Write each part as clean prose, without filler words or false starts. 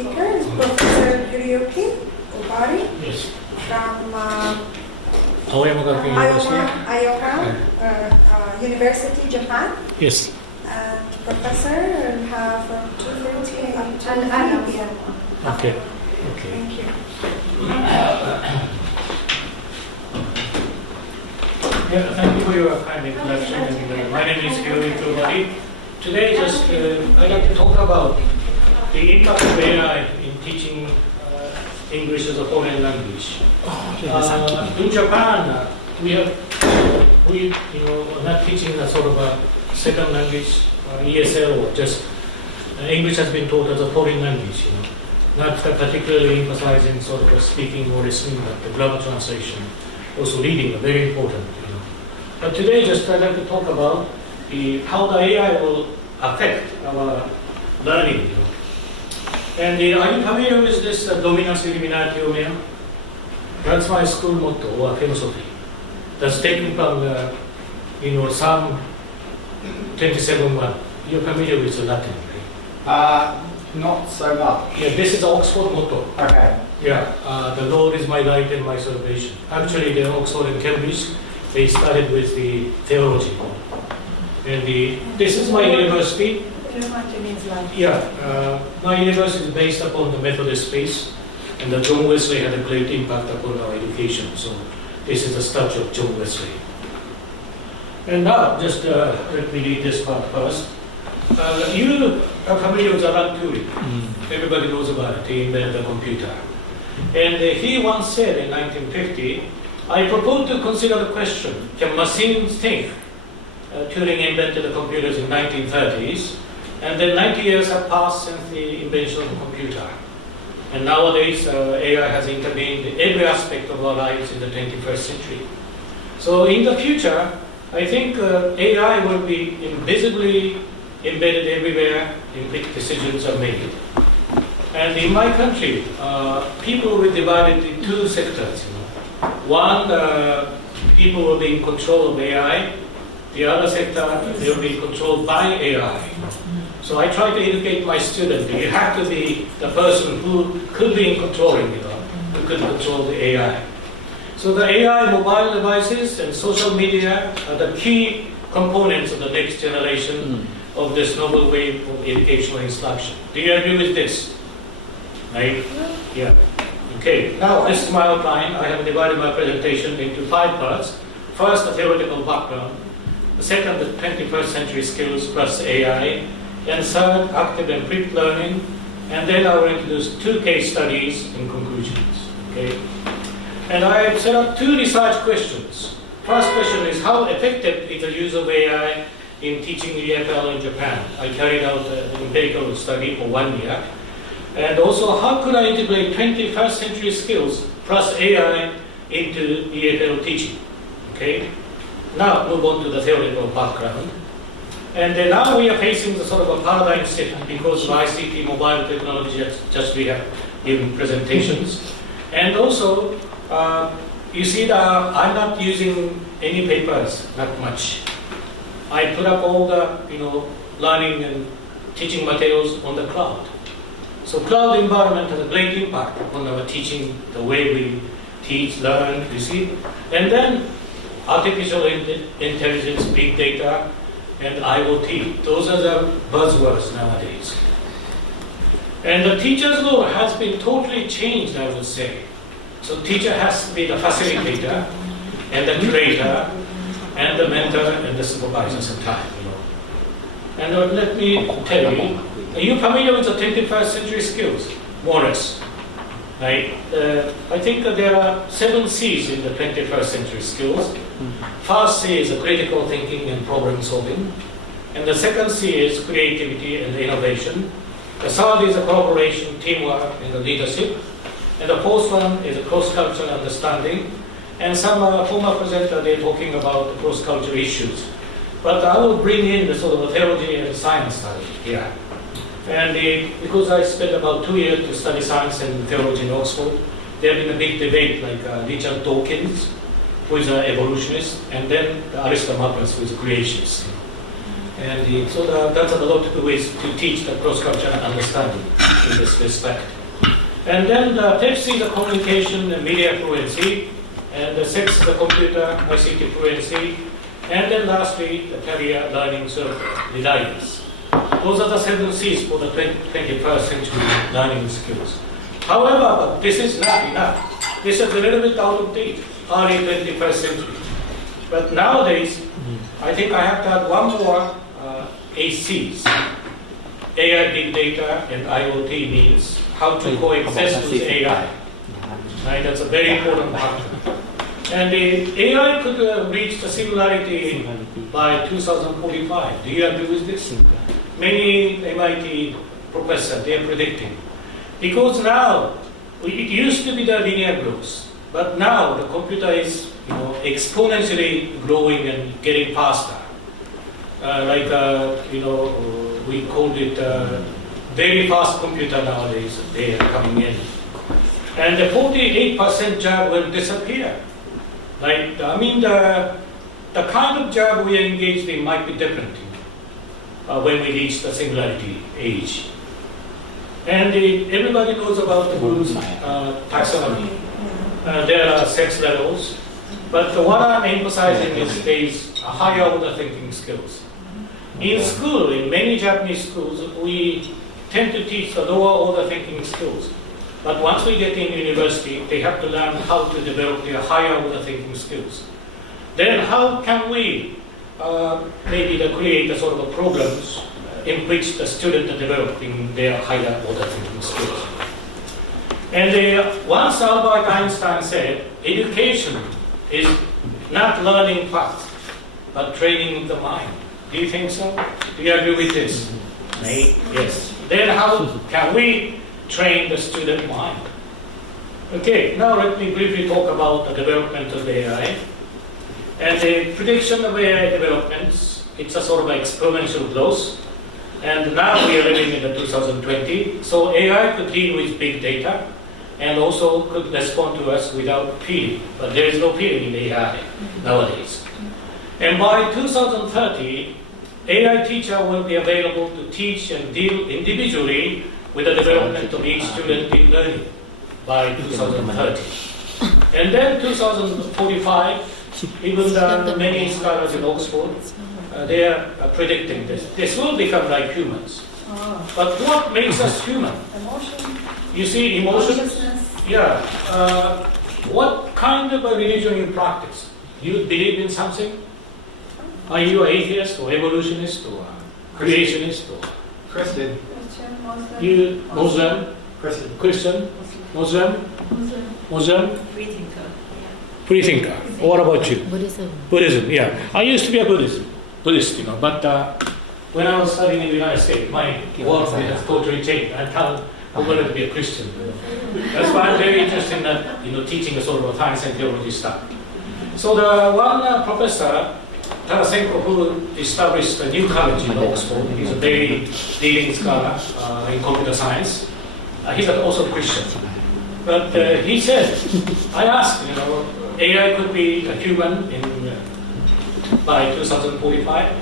speaker is Professor Hiroyuki Obari Yes. from Aoyama Gakuen University. University, Japan. Yes. And Professor will have from 2:30 up to And 3 p.m. Okay. Okay. Thank you. Yeah, thank you for your kind introduction. And, my name is Hiroyuki Obari. Today, I'd like to talk about the impact of AI in teaching English as a foreign language. In Japan, we are not teaching a sort of a second language, ESL, or just English has been taught as a foreign language. Not particularly emphasizing sort of speaking or listening, but the grammar translation, also reading, are very important. But today, I'd like to talk about how the AI will affect our learning. And are you familiar with this dominus eliminatio mea? That's my school motto or philosophy. That's taken from Psalm 27:1. You're familiar with the Latin, right? Not so much. Yeah, this is the Oxford motto. Okay. Yeah, the Lord is my light and my salvation. Actually, the Oxford and Cambridge, they started with the theology. And this is my university. Yeah, my university is based upon the Methodist faith, and John Wesley had a great impact upon our education. So this is the statue of John Wesley. And now, let me read this part first. You are familiar with Alan Turing. Everybody knows about it. He invented the computer. And he once said in 1950, I propose to consider the question, can machines think? Turing invented the computers in 1930s, and then 90 years have passed since the invention of the computer. And nowadays, AI has intervened in every aspect of our lives in the 21st century. So in the future, I think AI will be invisibly embedded everywhere in which decisions are made. And in my country, people will be divided into two sectors. One, people will be in control of AI. The other sector, they will be controlled by AI. So I try to educate my students. You have to be the person who could be in controlling, who could control the AI. So the AI mobile devices and social media are the key components of the next generation of this novel way of educational instruction. Do you agree with this? Right? Yeah. Okay. Now this is my outline. I have divided my presentation into 5 parts. First, the theoretical background. The second, the 21st century skills plus AI. And third, active and flipped learning. And then I will introduce 2 case studies and conclusions. Okay. And I have set up 2 research questions. First question is, how effective is the use of AI in teaching EFL in Japan? I carried out an empirical study for 1 year. And also, how could I integrate 21st century skills plus AI into EFL teaching? Okay. Now move on to the theoretical background. And then now we are facing the sort of a paradigm shift because of ICT mobile technology, just we have given presentations. And also, you see that I'm not using any papers, not much. I put up all the learning and teaching materials on the cloud. So cloud environment has a great impact upon our teaching, the way we teach, learn, you see. And then artificial intelligence, big data, and IoT. Those are the buzzwords nowadays. And the teacher's role has been totally changed, I would say. So teacher has to be the facilitator, and the curator, and the mentor, and the supervisor sometimes. And let me tell you, are you familiar with the 21st century skills? More or less. Right? I think there are 7 C's in the 21st century skills. First C is critical thinking and problem solving. And the second C is creativity and innovation. The third is collaboration, teamwork, and leadership. And the fourth one is cross-cultural understanding. And some former presenter, they're talking about cross-cultural issues. But I will bring in the sort of theology and science study here. And because I spent about 2 years to study science and theology in Oxford, there have been a big debate like Richard Dawkins, who is an evolutionist, and then Aristotle, who is a creationist. And that's a lot to do with to teach the cross-cultural understanding in this respect. And then the fifth is the communication and media fluency, and the sixth is the computer ICT fluency, and then lastly the career learning readiness. Those are the 7 C's for the 21st century learning skills. However, this is not enough. This is a little bit out of date, early 21st century. But nowadays, I think I have to add one more 8 C's. AI, big data, and IoT means how to coexist with AI. Right? That's a very important part. And the AI could reach the singularity by 2045. Do you agree with this? Many MIT professors, they are predicting. Because now, it used to be the linear growth, but now the computer is exponentially growing and getting faster. We called it very fast computer nowadays, they are coming in. And the 48% job will disappear. The kind of job we are engaged in might be different when we reach the singularity age. And everybody knows about the Bloom's taxonomy. There are 6 levels, but what I'm emphasizing is these higher order thinking skills. In school, in many Japanese schools, we tend to teach the lower order thinking skills. But once we get in university, they have to learn how to develop their higher order thinking skills. Then how can we create a sort of programs in which the students are developing their higher order thinking skills? And once Albert Einstein said, education is not learning facts, but training the mind. Do you think so? Do you agree with this? Yes. Then how can we train the student mind? Okay, now let me briefly talk about the development of AI. And the prediction of AI developments, it's a sort of exponential growth. And now we are living in the 2020. So AI could deal with big data and also could respond to us without feeling. But there is no feeling in AI nowadays. And by 2030, AI teacher will be available to teach and deal individually with the development of each student in learning by 2030. And then 2045, even many scholars in Oxford, they are predicting this. This will become like humans. But what makes us human? Emotion. You see, emotions? Consciousness. Yeah. What kind of a religion you practice? You believe in something? Are you an atheist or evolutionist or creationist or Christian. Christian, Muslim. you Muslim, Christian. Muslim, Muslim, Free thinker. free thinker? What about you? Buddhism. Buddhism, yeah. I used to be a Buddhist, but when I was studying in the United States, my world has totally changed. I'm going to be a Christian. That's why I'm very interested in teaching a sort of science and theology stuff. So the one professor, Tarasenko, who established a new college in Oxford, he's a very leading scholar in computer science. He's also a Christian. But he said, I asked, AI could be a human by 2045.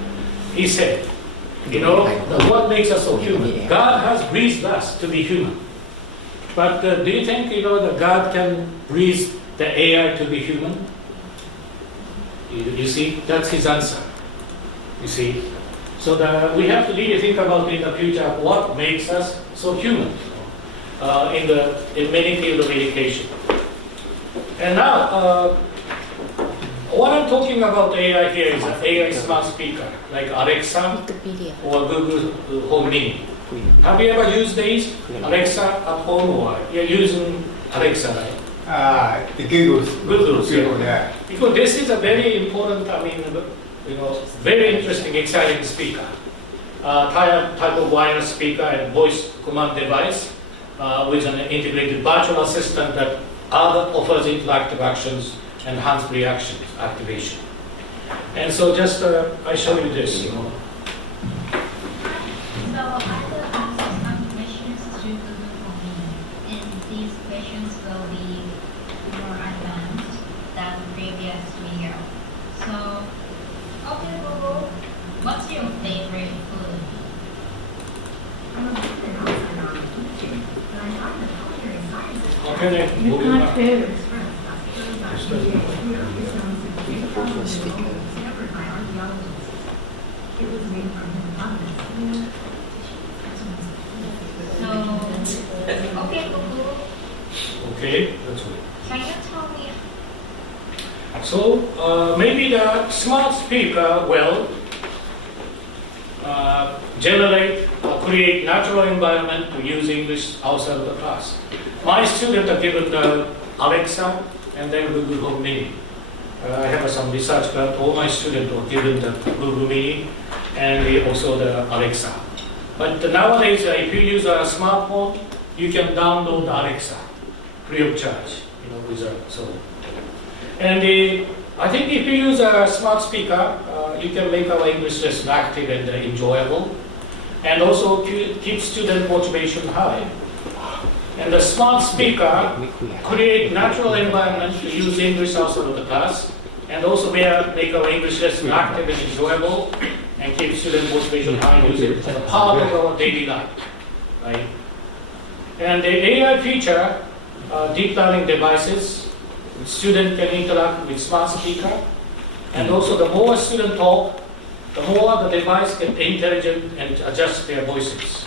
He said, what makes us so human? God has breathed us to be human. But do you think, that God can breathe the AI to be human? You see, that's his answer. You see, so we have to really think about in the future what makes us so human in many fields of education. And now, what I'm talking about AI here is an AI smart speaker like Alexa Wikipedia. or Google Home Mini. Have you ever used these? Alexa at home or you're using Alexa, right? The Google's. Google's, Google, yeah. Because this is a very important, very interesting, exciting speaker. Type of wireless speaker and voice command device with an integrated virtual assistant that offers interactive actions and hands-free actions activation. And so just I show you this. So I will answer some questions to Google for me, and these questions will be more advanced than previous video. So, okay Google, what's your favorite Can I You move it can't up? hear. So, okay, Google, Okay, that's good. can you tell me So maybe the smart speaker will generate or create natural environment to use English outside of the class. My students are given the Alexa and then Google Home Mini. I have some research that all my students were given the Google Mini and also the Alexa. But nowadays, if you use a smartphone, you can download the Alexa free of charge. And I think if you use a smart speaker, you can make our English lesson active and enjoyable, and also keep student motivation high. And the smart speaker create natural environment to use English outside of the class, and also make our English lesson active and enjoyable, and keep student motivation high, use it as a part of our daily life, right? And the AI feature, deep learning devices, student can interact with smart speaker, and also the more student talk, the more the device get intelligent and adjust their voices.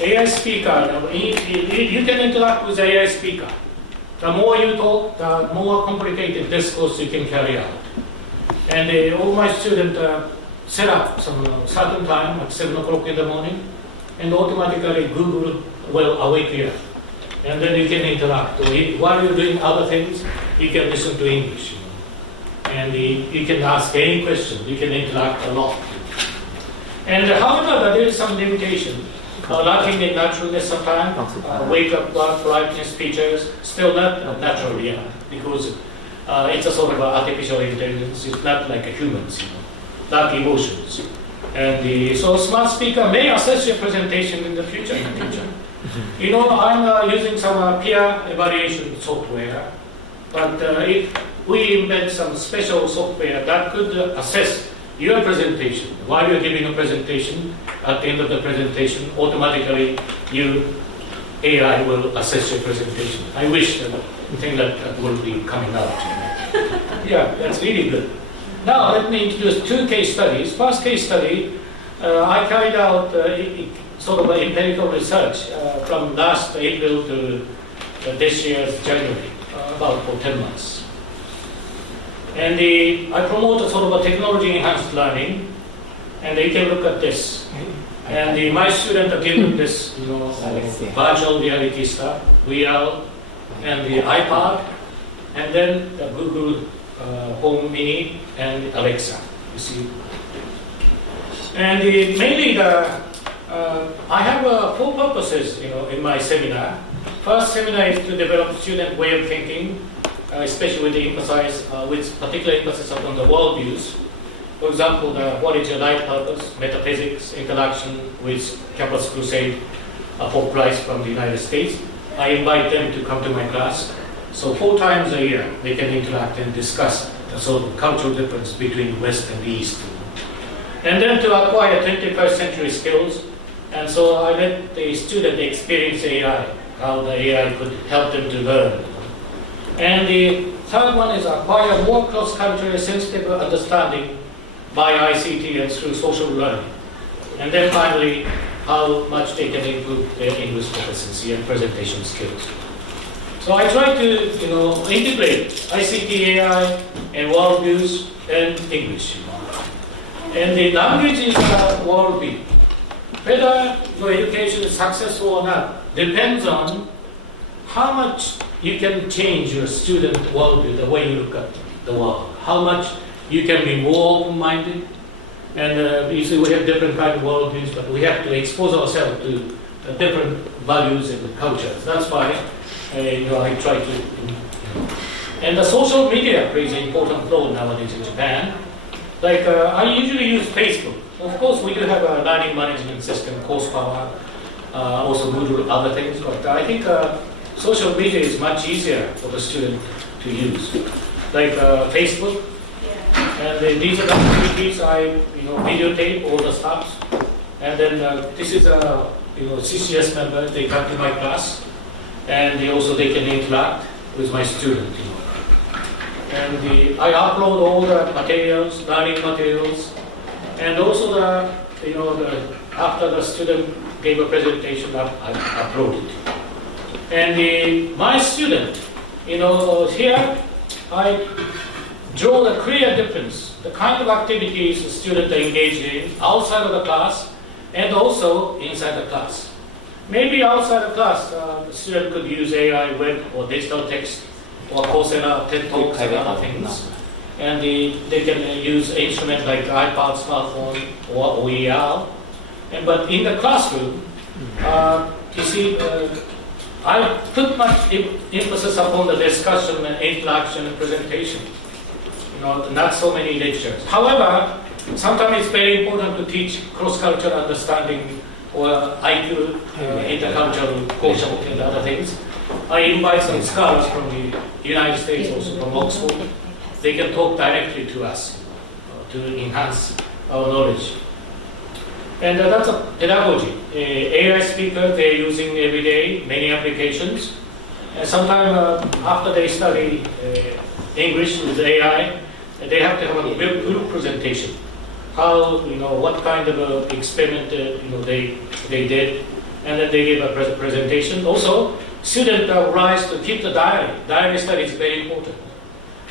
AI speaker, you can interact with AI speaker. The more you talk, the more complicated discourse you can carry out. And all my students set up some certain time at 7 o'clock in the morning, and automatically Google will awake you. And then you can interact. While you're doing other things, you can listen to English. And you can ask any question. You can interact a lot. And however, there is some limitation. Lacking in naturalness sometimes, wake up, politeness features, still not natural yet, because it's a sort of artificial intelligence. It's not like a humans, not emotions. And so smart speaker may assess your presentation in the future. I'm using some peer evaluation software, but if we embed some special software that could assess your presentation, while you're giving a presentation, at the end of the presentation, automatically AI will assess your presentation. I wish that thing that will be coming out. Yeah, that's really good. Now let me introduce 2 case studies. First case study, I carried out sort of an empirical research from last April to this year's January, about for 10 months. And I promote a sort of a technology-enhanced learning, and you can look at this. And my students are given this, virtual reality stuff, VR, and the iPad, and then the Google Home Mini and Alexa. You see. And mainly I have 4 purposes, in my seminar. First seminar is to develop student way of thinking, especially with the with particular emphasis on the worldviews. For example, what is your life purpose, metaphysics, interaction with Campus Crusade for Prize from the United States. I invite them to come to my class. So 4 times a year, they can interact and discuss the sort of cultural difference between West and East. And then to acquire 21st century skills. And so I let the student experience AI, how the AI could help them to learn. And the third one is acquire more cross-culturally sensitive understanding by ICT and through social learning. And then finally, how much they can improve their English proficiency and presentation skills. So I try to, integrate ICT, AI, and worldviews and English. And the language is a worldview. Whether your education is successful or not depends on how much you can change your student worldview, the way you look at the world. How much you can be more open-minded. And you see, we have different kind of worldviews, but we have to expose ourselves to different values and cultures. That's why I try to. And the social media plays an important role nowadays in Japan. Like I usually use Facebook. Of course, we do have a learning management system, Coursera, also Moodle, other things. But I think social media is much easier for the student to use. Like Facebook. And these are the activities I videotape all the stuff. And then this is a CCS member. They come to my class, and also they can interact with my student. And I upload all the materials, learning materials, and also after the student gave a presentation, I upload it. And my student, here I draw the clear difference, the kind of activities the student are engaged in outside of the class and also inside the class. Maybe outside the class, the student could use AI, web, or digital text, or Coursera, TED Talks, and other things. And they can use instruments like iPad, smartphone, or OER. But in the classroom, you see, I put much emphasis upon the discussion and interaction and presentation. Not so many lectures. However, sometimes it's very important to teach cross-cultural understanding or IQ, intercultural quotient and other things. I invite some scholars from the United States, also from Oxford. They can talk directly to us to enhance our knowledge. And that's a pedagogy. AI speakers, they're using every day many applications. And sometimes after they study English with AI, they have to have a group presentation. How, what kind of experiment, they did, and then they give a presentation. Also, students are obliged to keep the diary. Diary study is very important.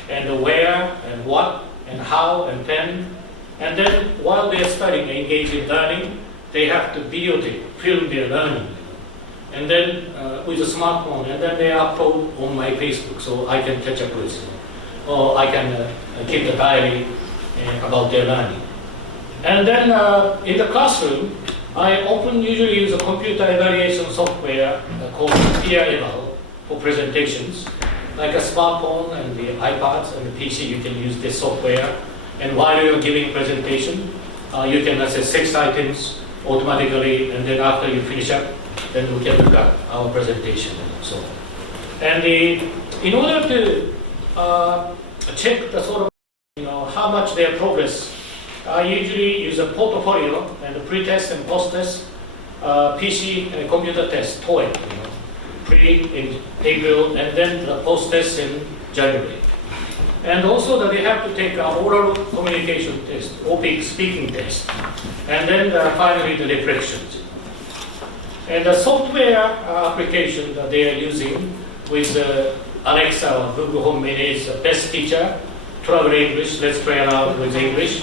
And where, and what, and how, and when. And then while they're studying, engage in learning, they have to videotape, film their learning. And then with a smartphone, and then they upload on my Facebook, so I can catch up with them. Or I can keep the diary about their learning. And then in the classroom, I often usually use a computer evaluation software called PeerEval for presentations. Like a smartphone and the iPads and the PC, you can use this software. And while you're giving presentation, you can assess 6 items automatically, and then after you finish up, then we can look at our presentation and so on. And in order to check the sort of, how much their progress, I usually use a portfolio and a pre-test and post-test, PC and computer test, TOEIC, pre in April, and then the post-test in January. And also that they have to take an oral communication test, OPIC speaking test, and then finally the reflections. And the software application that they are using with Alexa or Google Home Mini is Best Teacher, Travel English, Let's Play Aloud with English,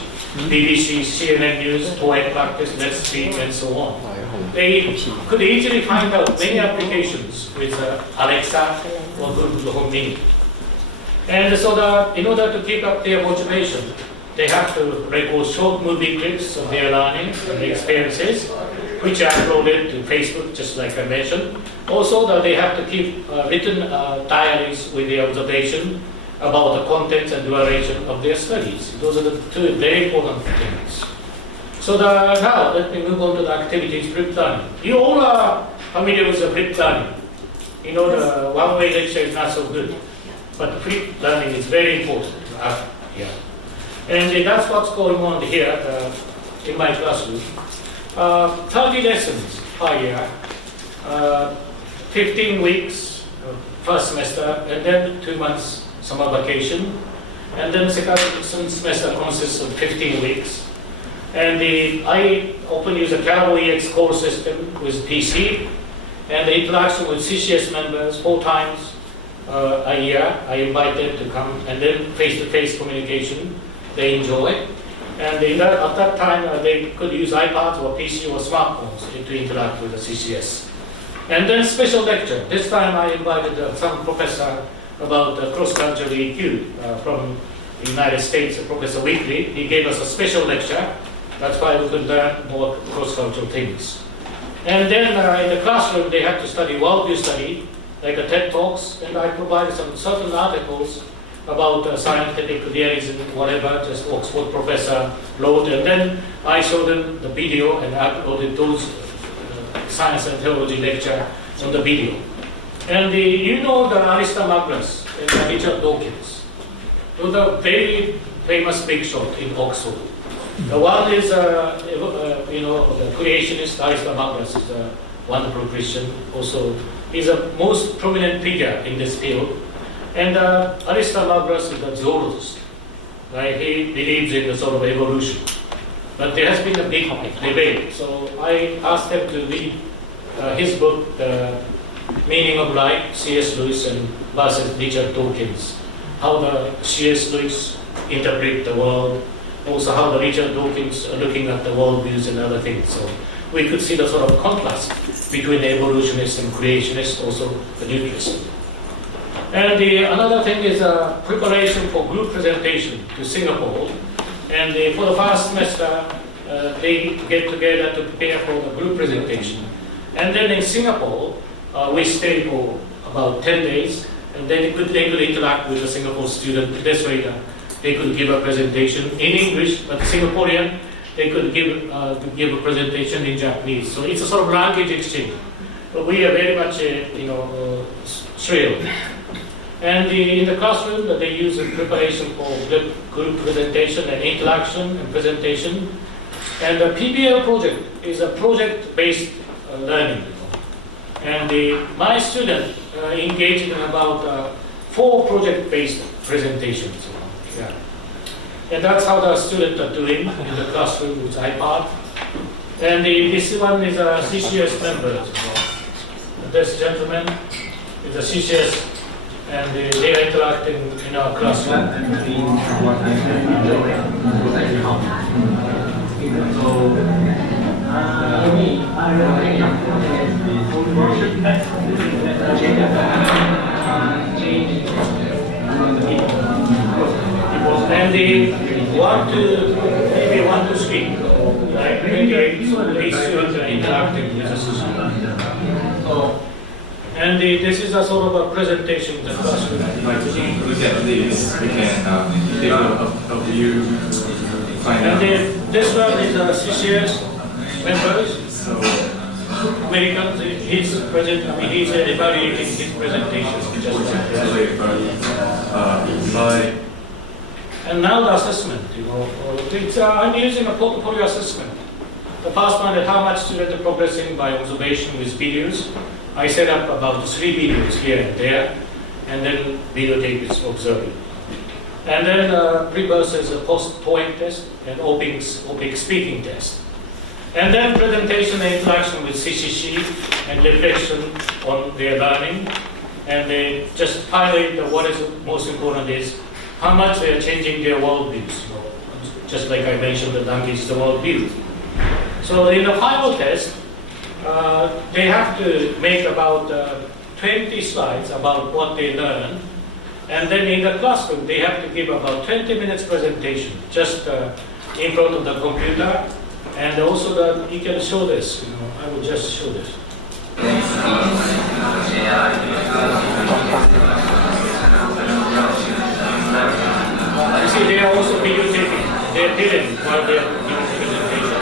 BBC, CNN News, TOEIC Practice, Let's Speak, and so on. They could easily find out many applications with Alexa or Google Home Mini. And so in order to keep up their motivation, they have to record short movie clips of their learning and experiences, which are uploaded to Facebook, just like I mentioned. Also, that they have to keep written diaries with the observation about the contents and duration of their studies. Those are the 2 very important things. So now, let me move on to the activities flipped learning. You all are familiar with the flipped learning. The one-way lecture is not so good, but flipped learning is very important. And that's what's going on here in my classroom. 30 lessons per year, 15 weeks first semester, and then 2 months summer vacation, and then second semester consists of 15 weeks. And I often use a Carol EX core system with PC, and the interaction with CCS members 4 times a year. I invite them to come, and then face-to-face communication they enjoy. And at that time, they could use iPads or PC or smartphones to interact with the CCS. And then special lecture. This time I invited some professor about cross-cultural EQ from the United States, Professor Weekly. He gave us a special lecture. That's why we could learn more cross-cultural things. And then in the classroom, they had to study worldview study, like a TED Talks, and I provided some certain articles about scientific realism, whatever, just Oxford professor wrote, and then I showed them the video and uploaded those science and theology lecture on the video. And the Alistair Douglas and Richard Dawkins. Those are very famous big shot in The one is, the creationist, Alistair Douglas is wonderful Christian. Also, he's a most prominent figure in this field. And Aristarchus is a zoologist. Right? He believes in the sort of evolution. But there has been a big debate. So I asked them to read his book, The Meaning of Life, C.S. Lewis and versus Richard Dawkins. How the C.S. Lewis interpret the world, also how the Richard Dawkins are looking at the world views and other things. So we could see the sort of contrast between the evolutionists and creationists, also the nucleus. And another thing is preparation for group presentation to Singapore. And for the first semester, they get together to prepare for the group presentation. And then in Singapore, we stay for about 10 days, and then they could interact with the Singapore student. This way, they could give a presentation in English, but Singaporean, they could give a presentation in Japanese. So it's a sort of language exchange. But we are very much, thrilled. And in the classroom, they use a preparation for group presentation and interaction and presentation. And the PBL project is a project-based learning. And my student engaged in about 4 project-based presentations. Yeah. And that's how the students are doing in the classroom with iPad. And this one is a CCS member. This gentleman is a CCS, and they are interacting in our classroom. And they want to speak, like engage, so these students are interacting with the system. And this is a sort of a presentation that classroom. Look at this, we can help you find out. And this one is a CCS members, Americans. He's evaluating his presentation. Just like that. And now the assessment, I'm using a portfolio assessment. The first one is how much students are progressing by observation with videos. I set up about 3 videos here and there, and then videotape is observing. And then pre-versus a post-poem test and OPIC speaking test. And then presentation and interaction with CCC and reflection on their learning. And they just highlight what is most important is how much they are changing their worldviews. Just like I mentioned, the language is the worldview. So in the final test, they have to make about 20 slides about what they learned. And then in the classroom, they have to give about 20 minutes presentation, just in front of the computer. And also you can show this, I will just show this. You see, they are also videotaping their parents while they are giving presentation.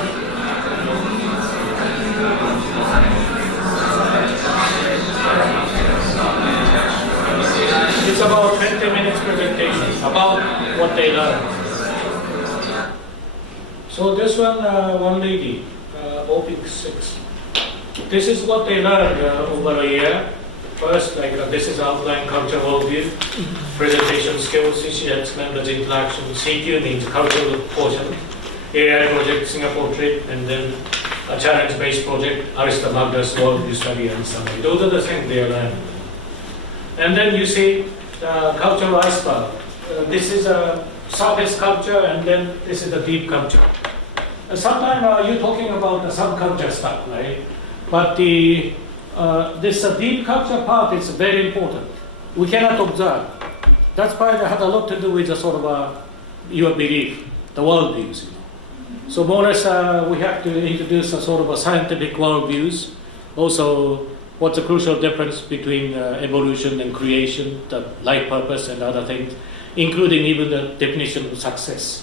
It's about 20 minutes presentation about what they learned. So this one lady, OPIC 6. This is what they learned over a year. First, this is outline cultural worldview, presentation skills, CCS members interaction, CQ means cultural portion, AI project, Singapore trip, and then a challenge-based project, Aristarchus worldview study and summary. Those are the things they are learning. And then you see the cultural iceberg. This is a surface culture, and then this is the deep culture. Sometimes you're talking about the subculture stuff, right? But this deep culture part is very important. We cannot observe. That's why it had a lot to do with the sort of your belief, the worldviews. So more or less, we have to introduce a sort of a scientific worldviews. Also, what's the crucial difference between evolution and creation, the life purpose and other things, including even the definition of success.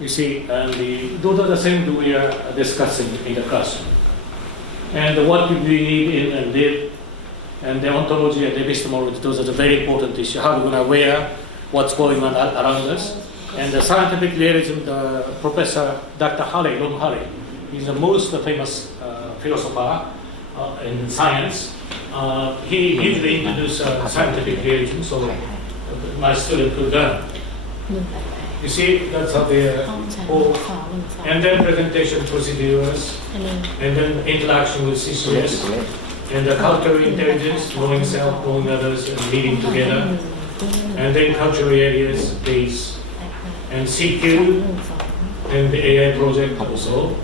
You see, and those are the things we are discussing in the classroom. And what do we need in and live, and the ontology and the epistemology, those are the very important issues. How we're going to aware what's going on around us. And the scientific realism, the Professor Dr. Ron Harry, he's the most famous philosopher in science. He usually introduces scientific reagents so my student could learn. You see, that's how they and then presentation procedures, and then interaction with CCS, and the cultural intelligence, knowing self, knowing others, and leading together, and then cultural areas, base, and CQ, and the AI project also,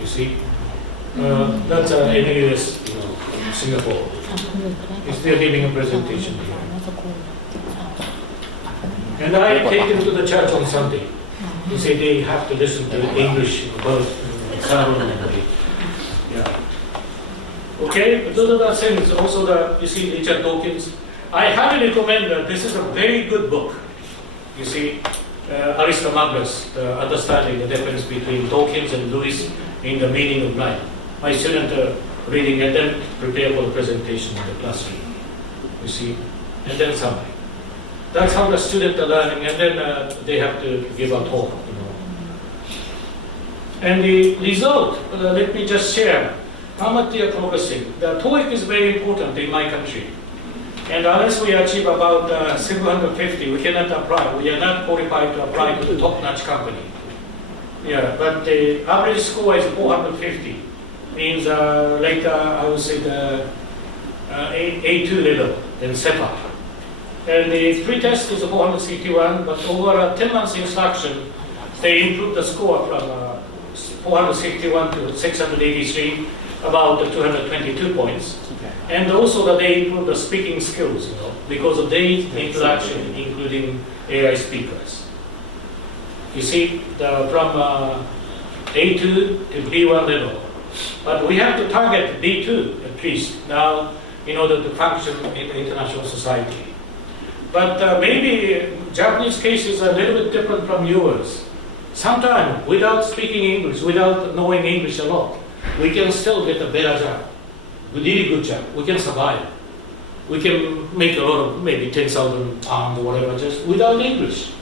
you see. That's NAS, Singapore. They're giving a presentation here. And I take them to the church on Sunday. They say they have to listen to English both sermon and the yeah. Okay, but those are the things. Also, you see Richard Dawkins. I highly recommend that. This is a very good book. You see, Aristomachus, the understanding the difference between Dawkins and Lewis in the meaning of life. My student reading and then prepare for the presentation in the classroom. You see, and then summary. That's how the students are learning, and then they have to give a talk. And the result, let me just share how much they are progressing. The TOEIC is very important in my country. And unless we achieve about 750, we cannot apply. We are not qualified to apply to the top-notch company. Yeah, but the average score is 450. Means later I would say the A2 level in CEPA. And the pre-test is 461, but over a 10 months instruction, they improved the score from 461 to 683, about 222 points. And also that they improved the speaking skills, because of their interaction, including AI speakers. You see, from A2 to B1 level. But we have to target B2 at least now in order to function in the international society. But maybe Japanese case is a little bit different from yours. Sometimes without speaking English, without knowing English a lot, we can still get a better job, a really good job. We can survive. We can make a lot of maybe 10,000 pounds or whatever just without English.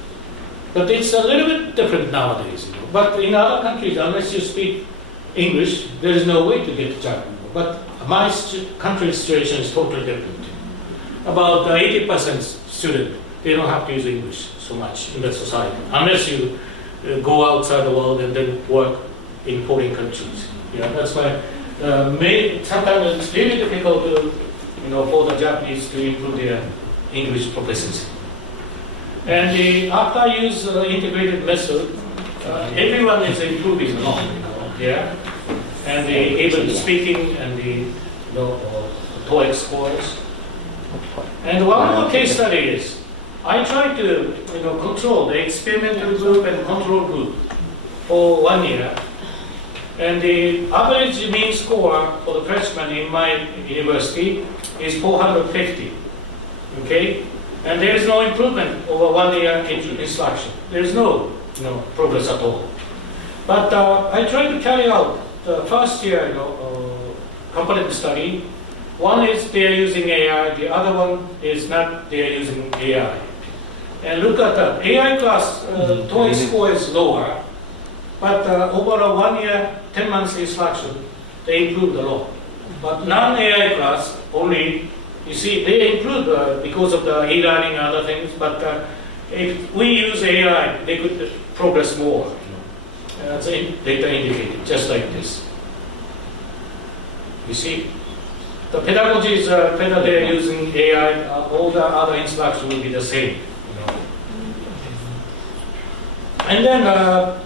But it's a little bit different nowadays. But in other countries, unless you speak English, there is no way to get a job. But my country's situation is totally different. About 80% student, they don't have to use English so much in the society, unless you go outside the world and then work in foreign countries. Yeah, that's why sometimes it's really difficult to, for the Japanese to improve their English proficiency. And after I use integrated method, everyone is improving a lot. Yeah, and even speaking and the TOEIC scores. And one more case study is, I tried to control the experimental group and control group for 1 year. And the average mean score for the freshman in my university is 450. Okay? And there is no improvement over 1 year instruction. There is no progress at all. But I tried to carry out the first year comparative study. One is they are using AI, the other one is not, they are using AI. And look at that. AI class, TOEIC score is lower, but over a 1 year, 10 months instruction, they improved a lot. But non-AI class, only, you see, they improved because of the e-learning and other things, but if we use AI, they could progress more. That's data indicated, just like this. You see, the pedagogy is whether they are using AI, all the other instructions will be the same. And then,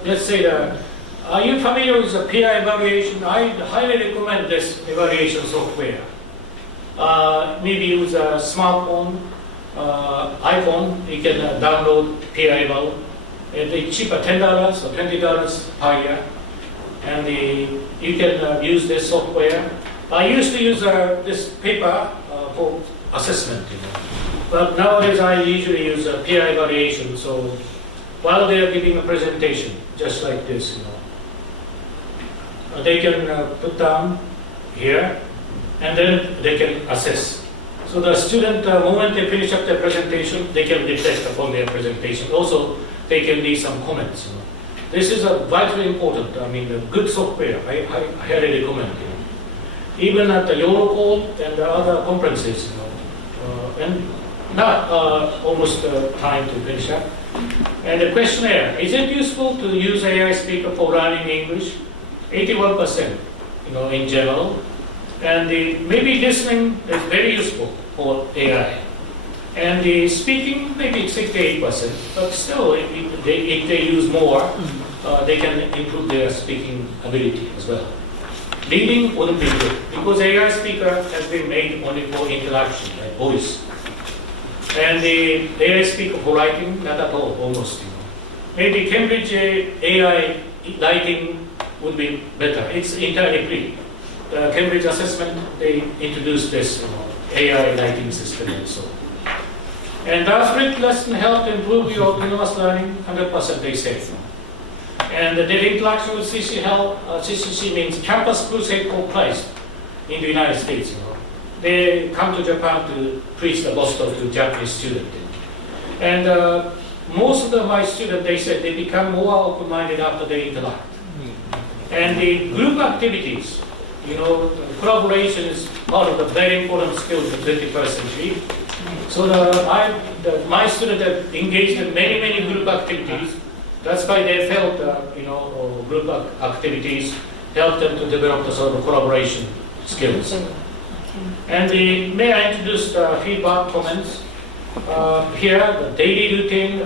let's say, are you familiar with the peer evaluation? I highly recommend this evaluation software. Maybe use a smartphone, iPhone, you can download peer eval. It's cheaper, $10 or $20 per year. And you can use this software. I used to use this paper for assessment, but nowadays I usually use a peer evaluation. So while they are giving a presentation, just like this, they can put down here, and then they can assess. So the student, the moment they finish up their presentation, they can reflect upon their presentation. Also, they can leave some comments. This is vitally important. I mean, a good software. I highly recommend it. even at the Europol and the other conferences. And now, almost time to finish up. And the questionnaire, is it useful to use AI speaker for learning English? 81%, in general. And maybe listening is very useful for AI. And the speaking, maybe 68%, but still, if they use more, they can improve their speaking ability as well. Reading wouldn't be good, because AI speaker has been made only for interaction, like voice. And the AI speaker for writing, not at all, almost. Maybe Cambridge AI writing would be better. It's entirely free. The Cambridge assessment, they introduced this AI writing system also. And does written lesson help to improve your autonomous learning? 100% they say. And the interaction with CCC help. CCC means Campus Crusade for Christ in the United States. They come to Japan to preach the gospel to Japanese students. And most of my students, they said they become more open-minded after they interact. And the group activities, collaboration is part of the very important skills of the 21st century. So my students have engaged in many, many group activities. That's why they felt, group activities helped them to develop the sort of collaboration skills. And may I introduce the feedback comments? Here, the daily routine,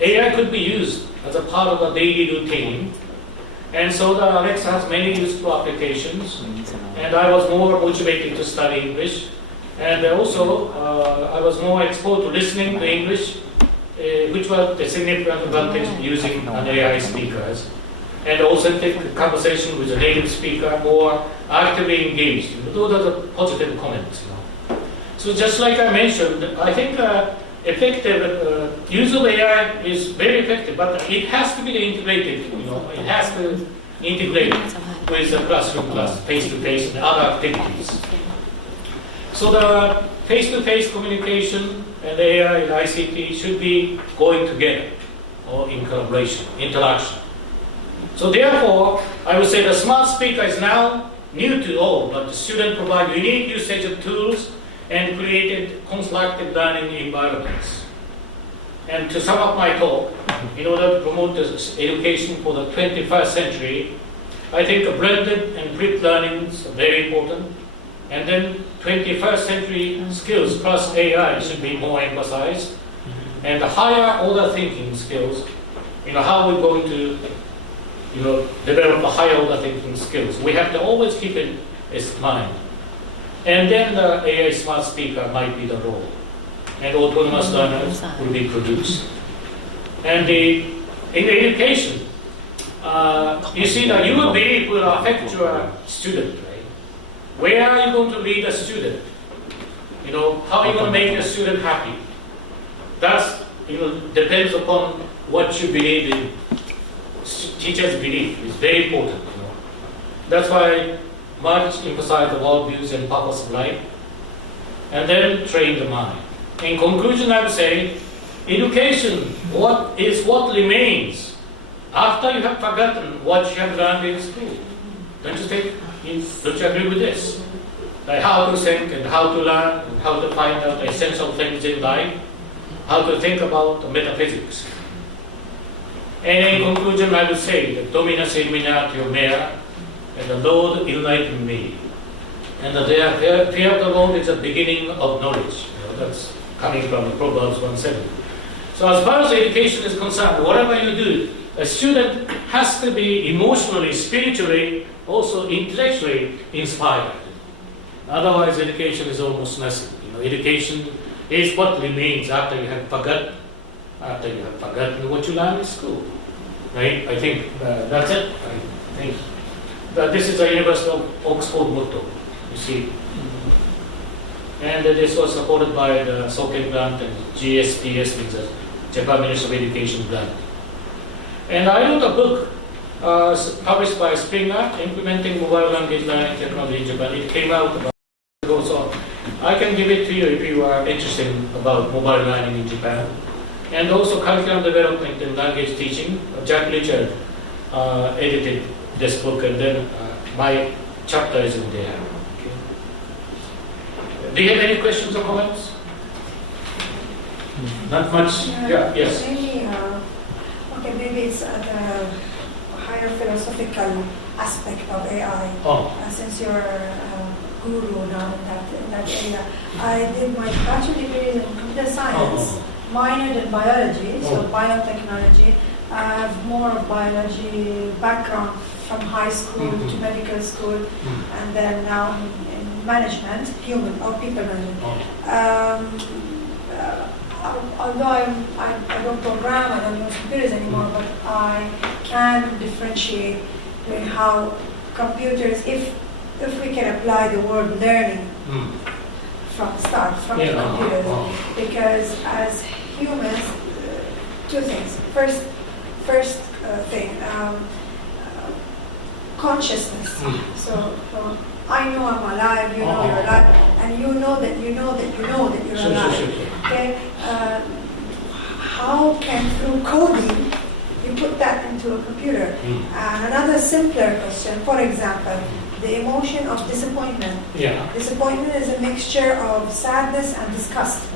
AI could be used as a part of the daily routine. And so the Alexa has many useful applications. And I was more motivated to study English. And also, I was more exposed to listening to English, which was a significant advantage using an AI speakers. And also take the conversation with a native speaker more actively engaged. Those are the positive comments. So just like I mentioned, I think effective use of AI is very effective, but it has to be integrated. It has to integrate with the classroom class, face-to-face, and other activities. So the face-to-face communication and AI and ICT should be going together or in collaboration, interaction. So therefore, I would say the smart speaker is now new to all, but the student provide unique usage of tools and created constructive learning environments. And to sum up my talk, in order to promote this education for the 21st century, I think blended and flipped learning is very important. And then 21st century skills plus AI should be more emphasized. And the higher order thinking skills, how we're going to develop the higher order thinking skills. We have to always keep it in mind. And then the AI smart speaker might be the role. And autonomous learners will be produced. And in the education, you see that your belief will affect your student, right? Where are you going to lead a student? How are you going to make a student happy? That's, depends upon what you believe in. Teachers' belief is very important. That's why much emphasize the worldviews and purpose of life, and then train the mind. In conclusion, I would say, education what remains after you have forgotten what you have learned in school. Don't you agree with this? Like how to think and how to learn and how to find out essential things in life, how to think about the metaphysics. And in conclusion, I would say that Dominus illuminatio mea, and the Lord enlighten me. And that fear of the Lord is the beginning of knowledge. That's coming from Proverbs 1:7. So as far as education is concerned, whatever you do, a student has to be emotionally, spiritually, also intellectually inspired. Otherwise, education is almost nothing. Education is what remains after you have forgotten what you learned in school. Right? I think that's it. I think that this is a University of Oxford motto, you see. And this was supported by the SOKEN grant and GSPS, which is the Japan Ministry of Education grant. And I wrote a book published by Springer, Implementing Mobile Language Learning Technology in Japan. It came out about a year ago, so I can give it to you if you are interested about mobile learning in Japan. And also curriculum development and language teaching. Jack Richard edited this book, and then my chapter is in there. Okay. Do you have any questions or comments? Not much? Yeah, yes. Maybe, okay, maybe it's at a higher philosophical aspect of AI. Oh, Since you're a guru now in that area, I did my bachelor degree in computer science, minored in biology, so biotechnology. I have more of biology background from high school to medical school, and then now in management, human or people management. Although I don't program, I don't use computers anymore, but I can differentiate between how computers, if we can apply the word learning from start, from computers, because as humans, two things. First thing, consciousness. So I know I'm alive, you know you're alive, and you know that you know that you know that you're alive. Sure. Okay, how can through coding you put that into a computer? And another simpler question, for example, the emotion of disappointment. Yeah. Disappointment is a mixture of sadness and disgust.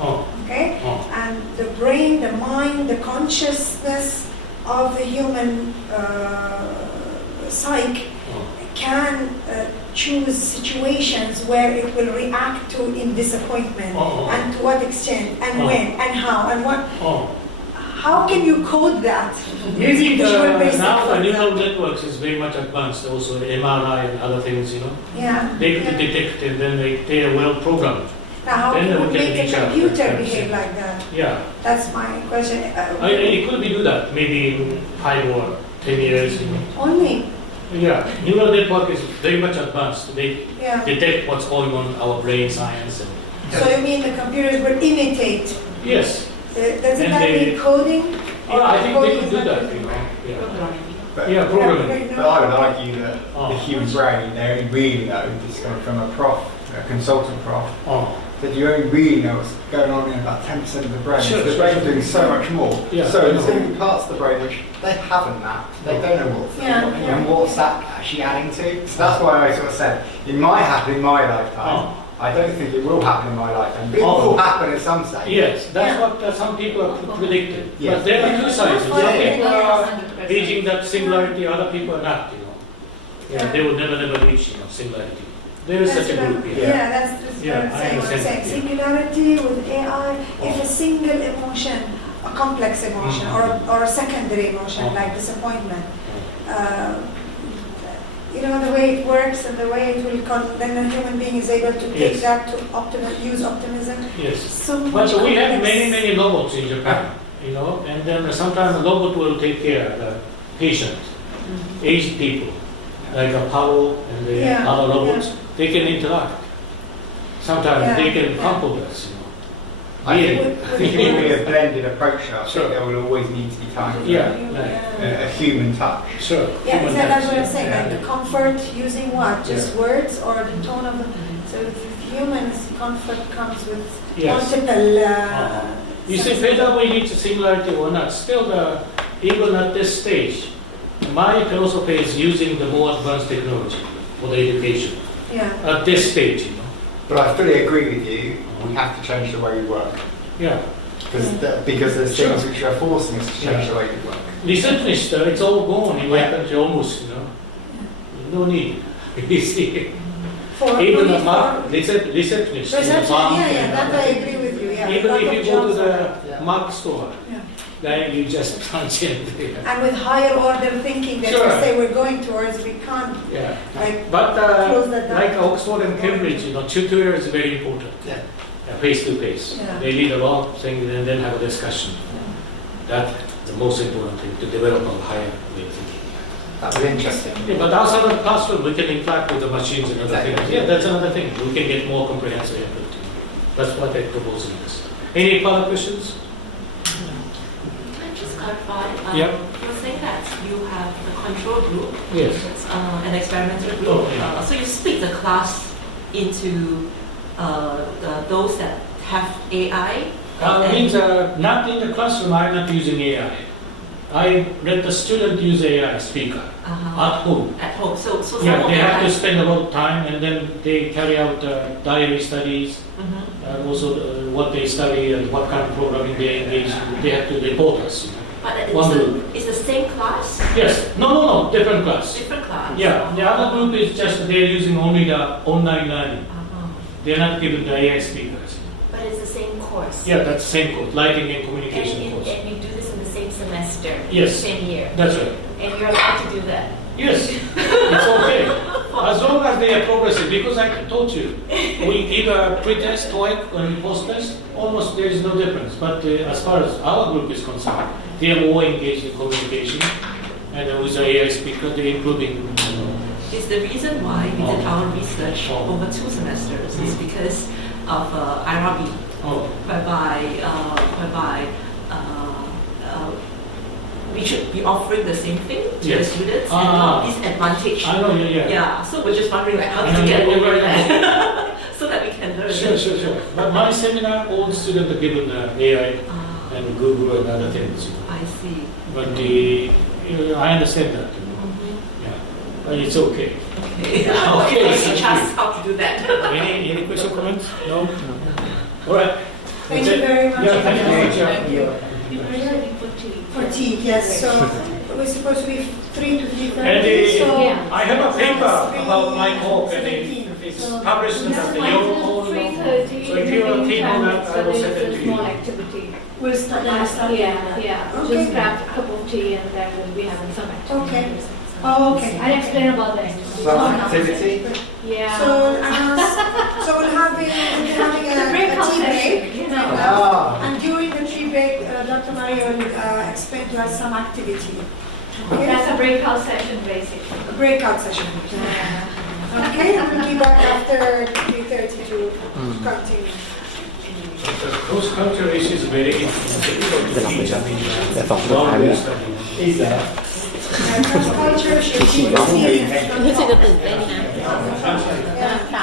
Okay, and the brain, the mind, the consciousness of the human psyche can choose situations where it will react to in disappointment, and to what extent, and when, and how, and what. How can you code that? Using Visual basic now the for neural example. networks is very much advanced. Also MRI and other things, you know. Yeah. They could detect and then they are well programmed. Now, how Then can we you can make a reach out. computer behave like that? Yeah. That's my question. It could be do that maybe in 5 or 10 years, you know. Only. Yeah. Neural network is very much advanced. They Yeah. detect what's going on in our brain science. And So you mean the computers will imitate? yes. Doesn't And that they- mean coding? Yeah, I think coding they could is do not that, coding? you know. Yeah. But, Yeah, programming. but I would argue that the human brain, they only really know, this is coming from a consultant prof, that you only really know what's going on in about 10% of the brain. Sure, the sure, brain's sure. doing so much more. Yeah, So I there's know. going to be parts of the brain which they haven't mapped. They don't know what's Yeah. and what's that actually adding to. So that's why I sort of said, it might happen in my lifetime. I don't think it will happen in my lifetime, but it will happen at some stage. Yes, that's what some people are predicting. Yes. But there are two sides. Some Yeah. people are reaching that singularity, other people are not, you know. Yeah, they will never reach, you know, singularity. There is That's such a what group I'm- here. Yeah, that's Yeah, what I'm I saying. understand that, yeah. Singularity with AI, if a single emotion, a complex emotion, or a secondary emotion like disappointment, you know, the way it works and the way it will then a human being is able to take Yes. that to use optimism. Yes. So much But we have complex. many robots in Japan, you know, and then sometimes a robot will take care of the patient, aged people, like Apollo and the Yeah, other robots. They can interact. Sometimes they can Yeah. compliment us, you know. I think, Yeah. I think it will be a blended approach. I Sure. think there will always need to be time for Yeah. a human touch. Sure. Yeah, Human exactly, that's touch, what I'm yeah. saying, like the comfort using what? Just words or the tone of the, so if humans, comfort comes with Yes. multiple, You see, whether we reach a singularity or not, still even at this stage, my philosophy is using the more advanced technology for the education. yeah. At this stage, you know. But I fully agree with you. We have to change the way we work Yeah. because there's Sure. things which are forcing us to change the way we work. Receptionist, it's all gone in my country almost, you know. No need. You see, For even only a for- receptionist. in a Reception, bank yeah, and that other I things. agree with you, yeah. Even Lot if of you go to jobs are- the mark store, Yeah. then you just punch in there. And with higher order thinking that Sure. we say we're going towards, we can't, Yeah. like, But close that down. like Oxford and Cambridge, you know, tutor is very important. Yeah. Face to face. Yeah. They lead a lot of things and then have a discussion. That's the most important thing to develop a higher way of thinking. That was interesting. Yeah, but outside of the classroom, we can interact with the machines and other Exactly. things. Yeah, that's another thing. We can get more comprehensive input. That's what I propose in this. Any further questions? Can I just clarify? Yeah. You're saying that you have the control group, Yes. an experimental group. Oh, yeah. So you split the class into those that have AI. Means not in the classroom, I'm not using AI. I let the student use AI speaker at home. At home. So some Yeah, of they them have to spend a lot of time, and then they carry out diary studies, Mhm. also what they study and what kind of programming they engage in. They have to report us. But One it's the same class? Yes, no, different class. Different class? Yeah, the other group is just they're using only the online learning. Uh-huh. They're not given the AI speakers. But it's the same course. Yeah, that's the same course, lighting and And, communication course. and you do this in the same semester. Yes. Same year. That's right. And you're allowed to do that. Yes, it's okay. As long as they are progressive, because I told you, we either pre-test, TOEIC, and post-test, almost there is no difference. But as far as our group is concerned, they are more engaged in communication, and with the AI speaker, they're improving. Is the reason why we did our research Oh. over 2 semesters is because of IRB, Oh, whereby we should be offering the same thing to the Yes. students Ah. and not disadvantage. I know, yeah. Yeah, so we're just wondering like how I to know, get yeah, over yeah, that so that we can learn. Sure. But my seminar, all the students are given AI Ah, and Google and other things. I see. But I understand that. Yeah, but it's okay. Okay. Okay. Okay, teach us how to do that. Any question, comments? No? All right. Thank That's you it. very much. Yeah, thank you very much. Thank you. We're ready for tea. For tea, yes, so we're supposed to be 3 to 3:30, And so. I have a paper about my talk, and it's published in the Yale. 3:30. So if you are keen on that, I will send it to you. Small activity. We'll start, Yeah. Okay. Just grab a cup of tea and then we'll be having some activity. Okay. Oh, okay. I'll explain about that. Some activity. Yeah. So we'll having The a breakout tea session, break. you know. Ah. And during the tea break, Dr. Mario will explain to us some activity. Okay? That's a breakout session basically. A breakout session. Okay, and we'll be back after 3:30 to continue. The cross-cultural issue is very interesting. Is there? Culture should be รู้สึกจะตื่นเต้นนะ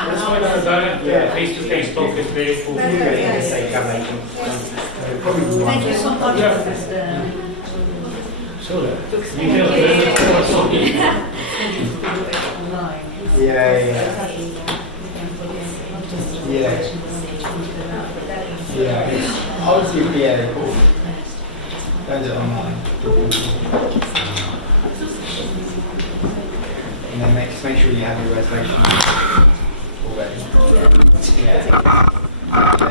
That's why the direct face-to-face talk is very important. Thank you so much. So that you can learn something. Yeah. Obviously, yeah, cool. Don't do it online. And then make sure you have your reservation already. Yeah.